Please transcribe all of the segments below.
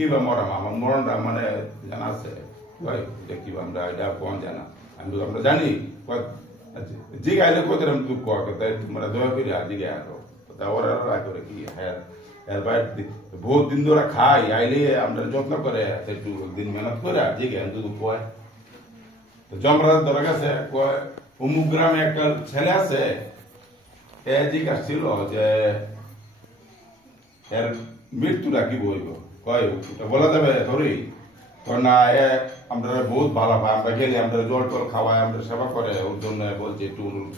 কিবা মরাম আমার মরণটা মানে জানা আছে কয় এটা কি আমরা এটা কোন জানা আমি তো আমরা জানি জিগাইলে কত রকম দুঃখ তাই তোমরা দয়া করে জিগে আনো তা ওরা রাগ করে কি হ্যাঁ এর বাইরে বহুত দিন ধরে খাই আইলে আমরা যত্ন করে একটু দিন মেহনত করে জিগে দুধ কয় তো জমরাজ ধরে গেছে কয় অমুক গ্রামে একটা ছেলে আছে এ জিজ্ঞাসা ছিল যে এর মৃত্যুটা কি বলব কয় ওটা বলা যাবে ধরি তো না এ আমরা বহুত ভালো পাই আমরা গেলে আমরা জল টল খাওয়াই আমরা সেবা করে ওর জন্য বলছে একটু অনুরোধ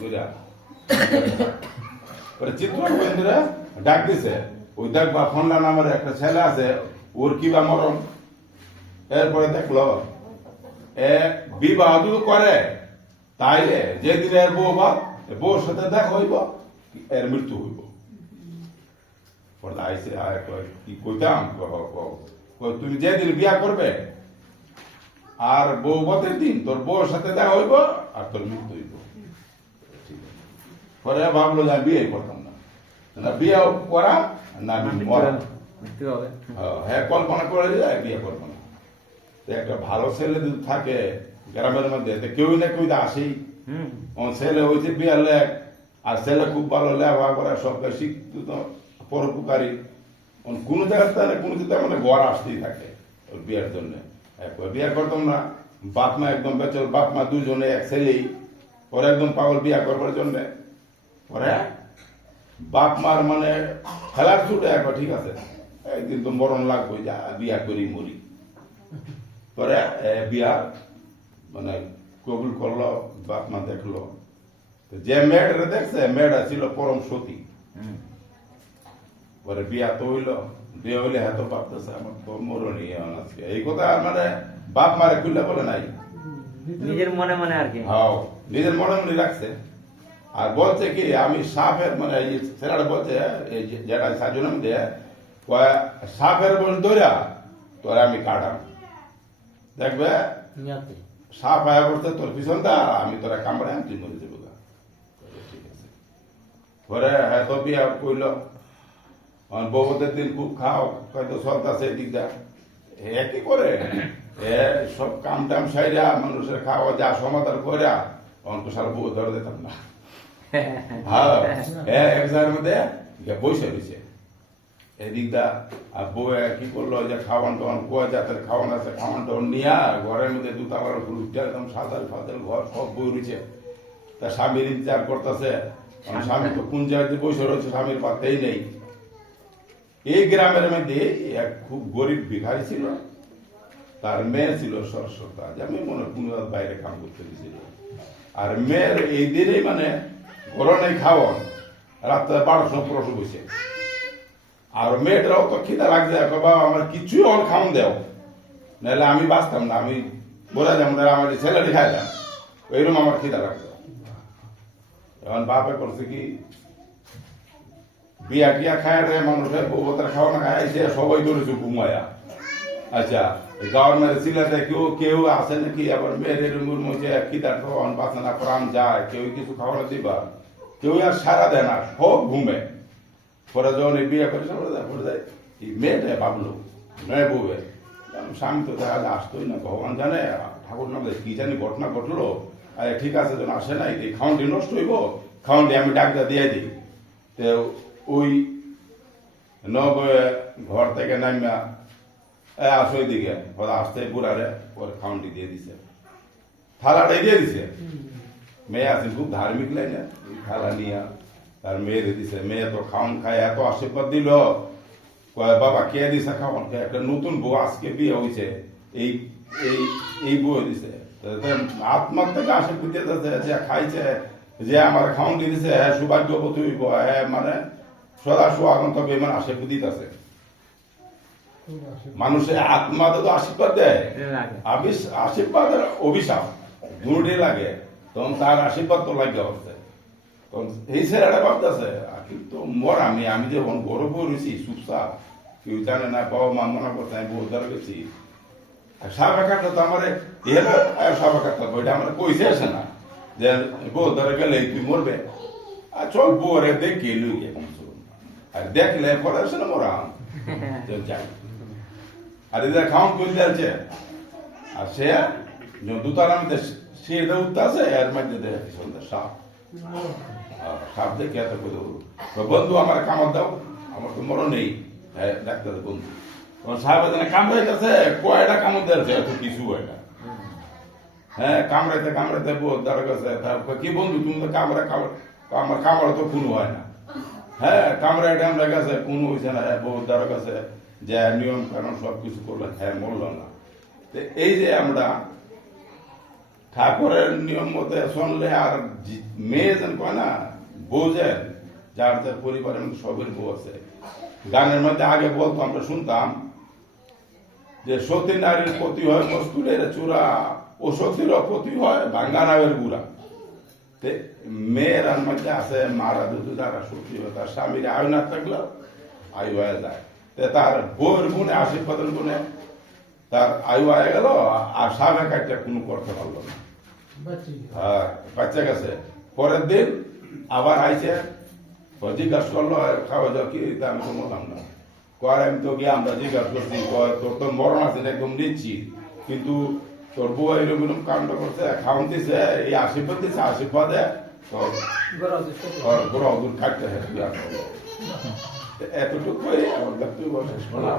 করে চিত্র গোবিন্দরা ডাক দিছে ওই দেখবা ফন্ডা নামের একটা ছেলে আছে ওর কিবা মরণ এরপরে দেখলো এ বিবাহ যদি করে তাইলে যেদিন এর বউর সাথে দেখা হইব এর মৃত্যু হইব আইসে কি কইতাম তুমি যেদিন বিয়া করবে আর বউ বতের দিন তোর বউর সাথে দেখা হইব আর তোর মৃত্যু হইব পরে ভাবলো যে বিয়ে করতাম না বিয়ে করা না হ্যাঁ কল্পনা করে যায় বিয়ে করবো না একটা ভালো ছেলে যদি থাকে গ্রামের মধ্যে কেউ না কেউ আসেই ছেলে হয়েছে বিয়ার লেখ আর ছেলে খুব ভালো লেখা করে সব শিক্ষিত পরোপকারী কোনো জায়গায় কোনো মানে গড় আসতেই থাকে ওর বিয়ের জন্য বিয়ে করতাম না বাপ মা একদম বেচল বাপ মা দুজনে এক ছেলেই ওরা একদম পাগল বিয়া করবার জন্য পরে বাপ মার মানে খেলার ছুটে একবার ঠিক আছে একদিন তো মরণ লাগবে যা বিয়া করি মরি পরে বিয়া মানে কবুল করলো বাপ মা দেখলো যে মেয়েটা দেখছে মেয়েটা ছিল পরম সতী পরে বিয়া তো হইলো বিয়ে হইলে এত ভাবতেছে আমার তো মরণই আজকে এই কথা মানে বাপ মারে খুললে বলে নাই নিজের মনে মনে আর কি হ্যাঁ নিজের মনে মনে রাখছে আর বলছে কি আমি সাপের মানে ছেলেটা বলছে যেটা সাজনাম দিয়ে সাপের বল ধরা তোর আমি কাটাম দেখবে সাপ আয়া করতে তোর পিছনটা আমি তোরা কামড়ে তুই মরে যাবো ঠিক আছে পরে হ্যাঁ তো বিয়া কইল বহুদের দিন খুব খাও হয়তো চলতেছে এদিকটা একই করে সব কাম টাম সাইরা মানুষের খাওয়া যা সমাধান করে অন্ত সারা বউ ধরে দিতাম না হ্যাঁ এক জায়গার মধ্যে বসে রয়েছে এদিকটা আর বউ কি করলো যে খাওয়ান টাওয়ান কোয়া যাতে খাওয়ান আছে খাওয়ান টাওয়ান নিয়ে ঘরের মধ্যে দুতলার উপর উঠে একদম সাদাল ফাদাল ঘর সব বই রয়েছে তা স্বামীর ইন্তজার করতেছে স্বামী তো কোন জায়গায় বসে রয়েছে স্বামীর পাত্তেই নেই এই গ্রামের মধ্যে এক খুব গরিব ভিখারি ছিল তার মেয়ে ছিল সরস্বতা আমি মনে কোনো বাইরে কাম করতে গেছিল আর মেয়ের এই দিনেই মানে ঘরে খাওয়ান রাত্রে 12টার প্রসব হয়েছে আর মেয়েটাও তো খিদা লাগছে বাবা আমার কিছুই অল খাওয়ান দেও নাহলে আমি বাঁচতাম না আমি বলে যাবো না আমার ছেলেটি খাইলাম ওইরকম আমার খিদা লাগছে এখন বাপে করছে কি বিয়া টিয়া খায় মানুষের বউতার খাওয়া না খায় সবাই ধরেছে ঘুমায়া আচ্ছা গভর্নমেন্ট সিলেটে কেউ আসে নাকি আবার মেয়েদের মধ্যে খিদার খাওয়ান বাঁচে না প্রাণ যায় কেউ কিছু খাওয়ানো দিবা কেউ আর সারা দেয় না সব ঘুমে পরে যখন এই বিয়ে করে পড়ে যায় এই মেয়েটা ভাবলো মেয়ে বউয়ে স্বামী তো দেখা যায় আসতোই না ভগবান জানে ঠাকুর নাম কি জানি ঘটনা ঘটলো ঠিক আছে যখন আসে নাই এই খাওয়ানটি নষ্ট হইব খাওয়ানটি আমি ডাক্তার দিয়ে দিই তো ওই ঘর থেকে নামিয়া আসো দিকে আসতে বুড়ারে পরে খাওয়ানটি দিয়ে দিছে থালাটাই দিয়ে দিছে মেয়ে আছে খুব ধার্মিক লাইনে থালা নিয়ে তার মেয়েরে দিছে মেয়ে তো খাওয়ান খায় এত আশীর্বাদ দিল বাবা কে দিছে খাওয়ান খায় একটা নতুন বউ আজকে বিয়ে হয়েছে এই এই এই বউ দিছে আত্মার থেকে আশীর্বাদ দিতেছে যে খাইছে যে আমার খাওয়ান দিতেছে হ্যাঁ সৌভাগ্যবতী হইব হ্যাঁ মানে সদা সোহাগন তবে মানে আশীর্বাদ দিতেছে মানুষের আত্মা তো আশীর্বাদ দেয় আশীর্বাদের অভিশাপ দুটোই লাগে তখন তার আশীর্বাদ তো লাগে হচ্ছে তখন এই ছেলেটা ভাবতেছে কিন্তু মর আমি যে বড় বউ রয়েছি চুপচাপ কেউ জানে না বাবা মা মনে করছে আমি বউ ধরে গেছি সাবা কাটলো তো আমার সাবা কাটতে ওইটা আমার কইছে আসে না যে বউ ধরে গেলে তুই মরবে আর চল বউ রে দেখি লুই আর দেখলে পরে আসে না মরা যাই আর এদের খাওয়ান করে দিয়েছে আর সে দুতালার মধ্যে সে এটা উঠতে আছে এর মধ্যে দেখে সন্ধ্যা সাপ সাপ দেখে এত করে বন্ধু আমার কামড় দাও আমার তো মরণ নেই ডাক্তার বন্ধু সাহেব কামড়াইতেছে কয়টা কামড় দিয়েছে এত কিছু হয় না হ্যাঁ কামড়াইতে কামড়াইতে দাঁড়া গেছে তারপর কি বন্ধু তুমি তো আমার কামড়া তো কোনো হয় না হ্যাঁ কামড়ায় টামড়া গেছে কোনো হয়েছে না বহুত দাঁড়া গেছে যে নিয়ম কারণ সব কিছু করলো হ্যাঁ মরল না তো এই যে আমরা ঠাকুরের নিয়ম মতে শুনলে আর মেয়ে যেন কয় না বোঝেন যার যার পরিবারের মধ্যে সবের বউ আছে গানের মধ্যে আগে বলতো আমরা শুনতাম যে সতী নারীর পতি হয় মস্তুলের চূড়া ও সতীরও পতি হয় ভাঙ্গানাবের গুড়া মেয়ের মধ্যে আছে মারা দুধ যারা সত্যি হয় তার স্বামীর আয়ু না থাকলেও আয়ু হয়ে যায় তার বউয়ের গুণে আশীর্বাদের গুণে তার আয়ু হয়ে গেল আর স্বামী কাজটা কোনো করতে পারলো না বাচ্চা গেছে পরের দিন আবার আইছে জিজ্ঞাসা করলো খাওয়া যাওয়া কি আমি তো বললাম না কয় আমি তো গিয়ে আমরা জিজ্ঞাসা করছি তোর তো মরণ আছে একদম নিচ্ছি কিন্তু তোর বউ এরকম কাণ্ড করছে খাওয়ান দিছে এই আশীর্বাদ দিছে আশীর্বাদে গোড়া দূর খাইতে এতটুকুই আমার ব্যক্তিগত শেষ করা